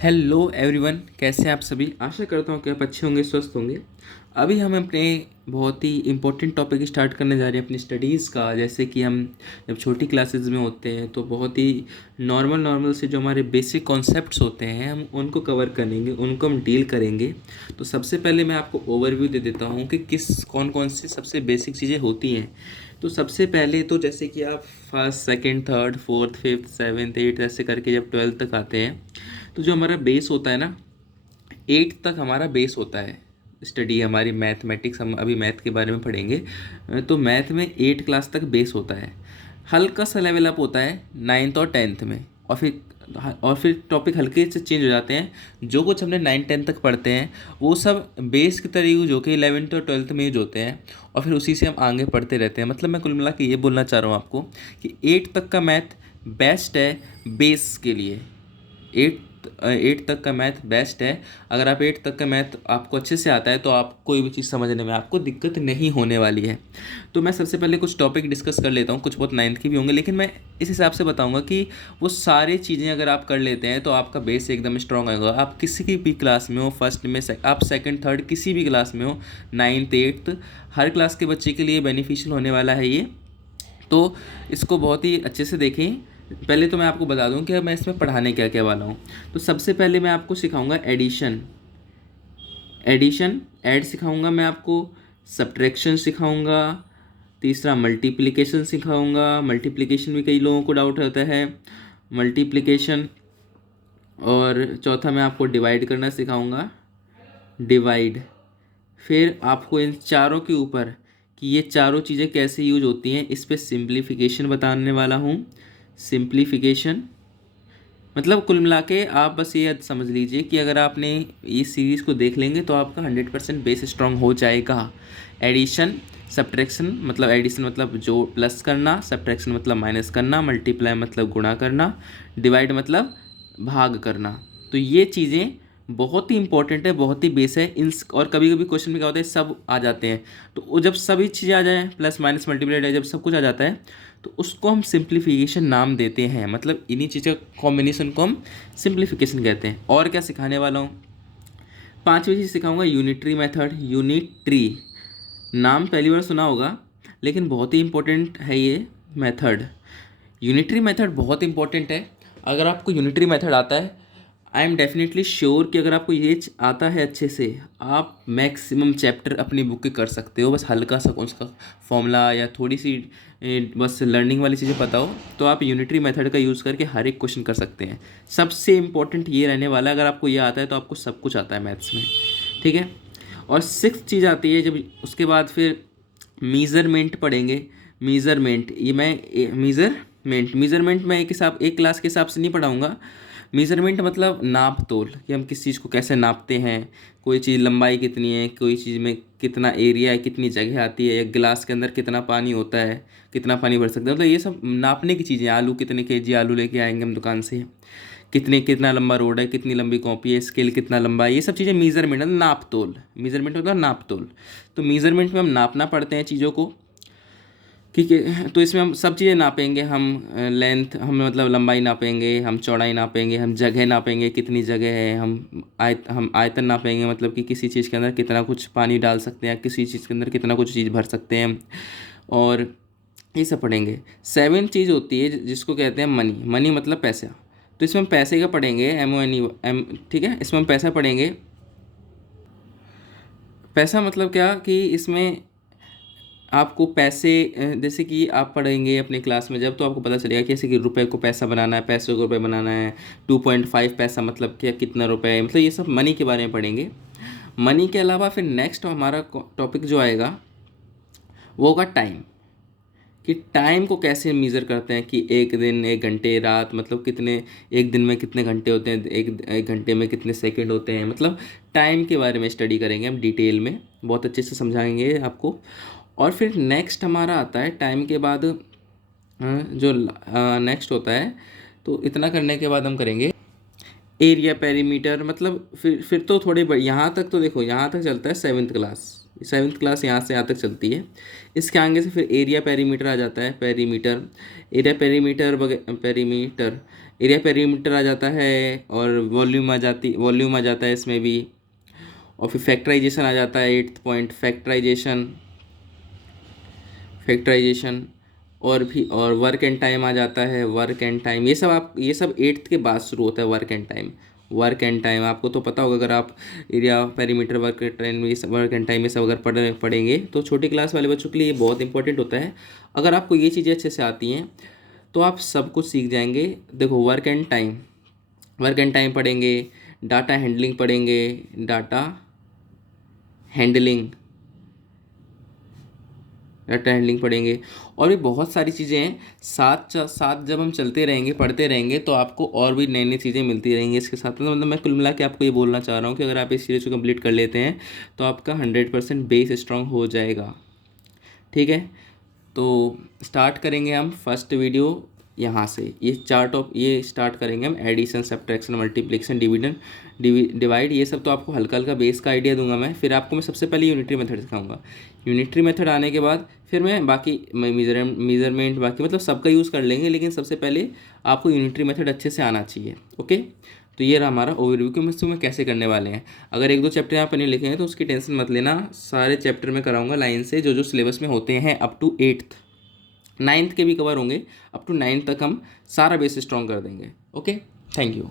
Hello everyone, कैसे हैं आप सभी। आशा करता हूँ कि आप अच्छे होंगे, स्वस्थ होंगे। अभी हम अपने बहुत ही इम्पोर्टेंट टॉपिक स्टार्ट करने जा रहे हैं अपनी स्टडीज़ का। जैसे कि हम जब छोटी क्लासेस में होते हैं तो बहुत ही नॉर्मल से जो हमारे बेसिक कॉन्सेप्ट्स होते हैं हम उनको कवर करेंगे, उनको हम डील करेंगे। तो सबसे पहले मैं आपको ओवरव्यू दे देता हूँ कि कौन कौन सी सबसे बेसिक चीज़ें होती हैं। तो सबसे पहले तो जैसे कि आप first second third fourth fifth seventh eighth ऐसे करके जब ट्वेल्थ तक आते हैं तो जो हमारा बेस होता है ना, एट्थ तक हमारा बेस होता है। स्टडी हमारी मैथमेटिक्स, हम अभी मैथ के बारे में पढ़ेंगे। तो मैथ में एट क्लास तक बेस होता है। हल्का सा लेवल अप होता है नाइन्थ और टेंथ में, और फिर टॉपिक हल्के से चेंज हो जाते हैं। जो कुछ हमने नाइन टेंथ तक पढ़ते हैं वो सब बेस की तरह यूज होके इलेवेंथ और ट्वेल्थ में यूज होते हैं, और फिर उसी से हम आगे पढ़ते रहते हैं। मतलब मैं कुल मिला के ये बोलना चाह रहा हूँ आपको कि एट तक का मैथ बेस्ट है बेस के लिए। एट तक का मैथ बेस्ट है। अगर आप एट तक का मैथ आपको अच्छे से आता है तो आप कोई भी चीज़ समझने में आपको दिक्कत नहीं होने वाली है। तो मैं सबसे पहले कुछ टॉपिक डिस्कस कर लेता हूँ, कुछ बहुत नाइन्थ के भी होंगे, लेकिन मैं इस हिसाब से बताऊँगा कि वो सारी चीज़ें अगर आप कर लेते हैं तो आपका बेस एकदम स्ट्रांग होगा। आप किसी की भी क्लास में हो, फर्स्ट में आप सेकंड थर्ड किसी भी क्लास में हो, नाइन्थ एट्थ, हर क्लास के बच्चे के लिए बेनिफिशियल होने वाला है ये। तो इसको बहुत ही अच्छे से देखें। पहले तो मैं आपको बता दूं कि मैं इसमें पढ़ाने क्या क्या वाला हूँ। तो सबसे पहले मैं आपको सिखाऊंगा एडिशन। ऐड सिखाऊंगा मैं आपको। सब्ट्रैक्शन सिखाऊंगा। तीसरा मल्टीप्लिकेशन सिखाऊंगा। मल्टीप्लिकेशन भी कई लोगों को डाउट होता है, मल्टीप्लिकेशन। और चौथा मैं आपको डिवाइड करना सिखाऊंगा, डिवाइड। फिर आपको इन चारों के ऊपर कि ये चारों चीज़ें कैसे यूज होती हैं इस पे सिंप्लीफिकेशन बताने वाला हूँ। सिंप्लीफिकेशन मतलब कुल मिला के आप बस ये समझ लीजिए कि अगर आपने इस सीरीज़ को देख लेंगे तो आपका 100% बेस स्ट्रांग हो जाएगा। एडिशन, सब्ट्रैक्शन मतलब एडिशन मतलब जो प्लस करना, सब्ट्रैक्शन मतलब माइनस करना, मल्टीप्लाई मतलब गुणा करना, डिवाइड मतलब भाग करना। तो ये चीज़ें बहुत ही इंपॉर्टेंट है, बहुत ही बेस है इन। और कभी कभी क्वेश्चन में क्या होता है, सब आ जाते हैं। तो वो जब सभी चीज़ें आ जाएँ, प्लस माइनस मल्टीप्लाई, जब सब कुछ आ जाता है तो उसको हम सिंप्लीफिकेशन नाम देते हैं। मतलब इन्हीं चीज़ों कॉम्बिनेशन को हम सिंप्लीफिकेशन कहते हैं। और क्या सिखाने वाला हूँ, पांचवी चीज़ सिखाऊंगा यूनिटरी मेथड। यूनिटरी नाम पहली बार सुना होगा, लेकिन बहुत ही इंपॉर्टेंट है ये मेथड। यूनिटरी मेथड बहुत इंपॉर्टेंट है। अगर आपको यूनिटरी मेथड आता है, आई एम डेफिनेटली श्योर कि अगर आपको ये आता है अच्छे से, आप मैक्सिमम चैप्टर अपनी बुक के कर सकते हो। बस हल्का सा उसका फॉर्मूला या थोड़ी सी बस लर्निंग वाली चीज़ें पता हो तो आप यूनिटरी मेथड का यूज़ करके हर एक क्वेश्चन कर सकते हैं। सबसे इंपॉर्टेंट ये रहने वाला है, अगर आपको ये आता है तो आपको सब कुछ आता है मैथ्स में, ठीक है। और सिक्स चीज़ आती है जब उसके बाद फिर मीज़रमेंट पढ़ेंगे। मीज़रमेंट ये मैं मीज़रमेंट मैं एक क्लास के हिसाब से नहीं पढ़ाऊँगा। मीज़रमेंट मतलब नाप तोल, कि हम किस चीज़ को कैसे नापते हैं। कोई चीज़ लंबाई कितनी है, कोई चीज़ में कितना एरिया है, कितनी जगह आती है, एक गिलास के अंदर कितना पानी होता है, कितना पानी भर सकते हैं। मतलब ये सब नापने की चीज़ें। आलू कितने केजी आलू लेके आएंगे हम दुकान से, कितना लंबा रोड है, कितनी लंबी कॉपी है, स्केल कितना लंबा है, ये सब चीज़ें मीज़रमेंट मतलब नाप तोल। मीज़रमेंट मतलब नाप तोल। तो मीज़रमेंट में हम नापना पड़ते हैं चीज़ों को, ठीक है। तो इसमें हम सब चीज़ें नापेंगे। हम लेंथ, हम मतलब लंबाई नापेंगे, हम चौड़ाई नापेंगे, हम जगह नापेंगे कितनी जगह है, हम आयतन नापेंगे, मतलब कि किसी चीज़ के अंदर कितना कुछ पानी डाल सकते हैं, किसी चीज़ के अंदर कितना कुछ चीज़ भर सकते हैं। और ये सब पढ़ेंगे। सेवन चीज़ होती है जिसको कहते हैं मनी। मनी मतलब पैसा। तो इसमें हम पैसे का पढ़ेंगे, MONEY, ठीक है। इसमें हम पैसा पढ़ेंगे। पैसा मतलब क्या कि इसमें आपको पैसे, जैसे कि आप पढ़ेंगे अपने क्लास में जब, तो आपको पता चलेगा कि जैसे कि रुपए को पैसा बनाना है, पैसे को रुपए बनाना है। 2.5 पैसा मतलब क्या, कितना रुपए है, मतलब ये सब मनी के बारे में पढ़ेंगे। मनी के अलावा फिर नेक्स्ट हमारा टॉपिक जो आएगा वो होगा टाइम। कि टाइम को कैसे मेज़र करते हैं, कि एक दिन, एक घंटे, रात, मतलब कितने, एक दिन में कितने घंटे होते हैं, एक घंटे में कितने सेकंड होते हैं। मतलब टाइम के बारे में स्टडी करेंगे हम डिटेल में, बहुत अच्छे से समझाएंगे आपको। और फिर नेक्स्ट हमारा आता है टाइम के बाद, जो नेक्स्ट होता है, तो इतना करने के बाद हम करेंगे एरिया पेरीमीटर। मतलब फिर तो थोड़े यहाँ तक तो देखो, यहाँ तक चलता है सेवन्थ क्लास। सेवन्थ क्लास यहाँ से यहाँ तक चलती है। इसके आगे से फिर एरिया पेरीमीटर आ जाता है। Perimeter, area perimeter perimeter area perimeter आ जाता है और वॉल्यूम आ जाता है इसमें भी। और फिर फैक्टराइजेशन आ जाता है, 8th पॉइंट फैक्टराइजेशन। और वर्क एंड टाइम आ जाता है, वर्क एंड टाइम ये सब 8th के बाद शुरू होता है। वर्क एंड टाइम आपको तो पता होगा, अगर आप area perimeter work and time ये सब अगर पढ़ेंगे तो छोटी क्लास वाले बच्चों के लिए ये बहुत इंपॉर्टेंट होता है। अगर आपको ये चीज़ें अच्छे से आती हैं तो आप सब कुछ सीख जाएंगे। देखो वर्क एंड टाइम पढ़ेंगे, डाटा हैंडलिंग पढ़ेंगे, डाटा हैंडलिंग डाटा हैंडलिंग पढ़ेंगे, और भी बहुत सारी चीज़ें हैं। साथ साथ जब हम चलते रहेंगे पढ़ते रहेंगे तो आपको और भी नई नई चीज़ें मिलती रहेंगी इसके साथ। तो मतलब मैं कुल मिला के आपको ये बोलना चाह रहा हूँ कि अगर आप इस सीरीज़ को कंप्लीट कर लेते हैं तो आपका 100% बेस स्ट्रांग हो जाएगा। ठीक है, तो स्टार्ट करेंगे हम फर्स्ट वीडियो यहाँ से। ये स्टार्ट करेंगे हम एडिशन, सब्ट्रैक्शन, मल्टीप्लिकेशन, डिवाइड। ये सब तो आपको हल्का हल्का बेस का आइडिया दूंगा मैं। फिर आपको मैं सबसे पहले यूनिटरी मेथड सिखाऊंगा। यूनिटरी मेथड आने के बाद फिर मैं बाकी मेजरमेंट बाकी मतलब सबका यूज़ कर लेंगे, लेकिन सबसे पहले आपको यूनिटरी मेथड अच्छे से आना चाहिए। ओके, तो ये रहा हमारा ओवरव्यू कि मैं कैसे करने वाले हैं। अगर 1-2 चैप्टर यहाँ पर नहीं लिखे हैं तो उसकी टेंशन मत लेना, सारे चैप्टर में कराऊंगा लाइन से, जो जो सिलेबस में होते हैं अप टू 8th। 9th के भी कवर होंगे, अप टू 9th तक हम सारा बेस स्ट्रॉन्ग कर देंगे। Okay, thank you.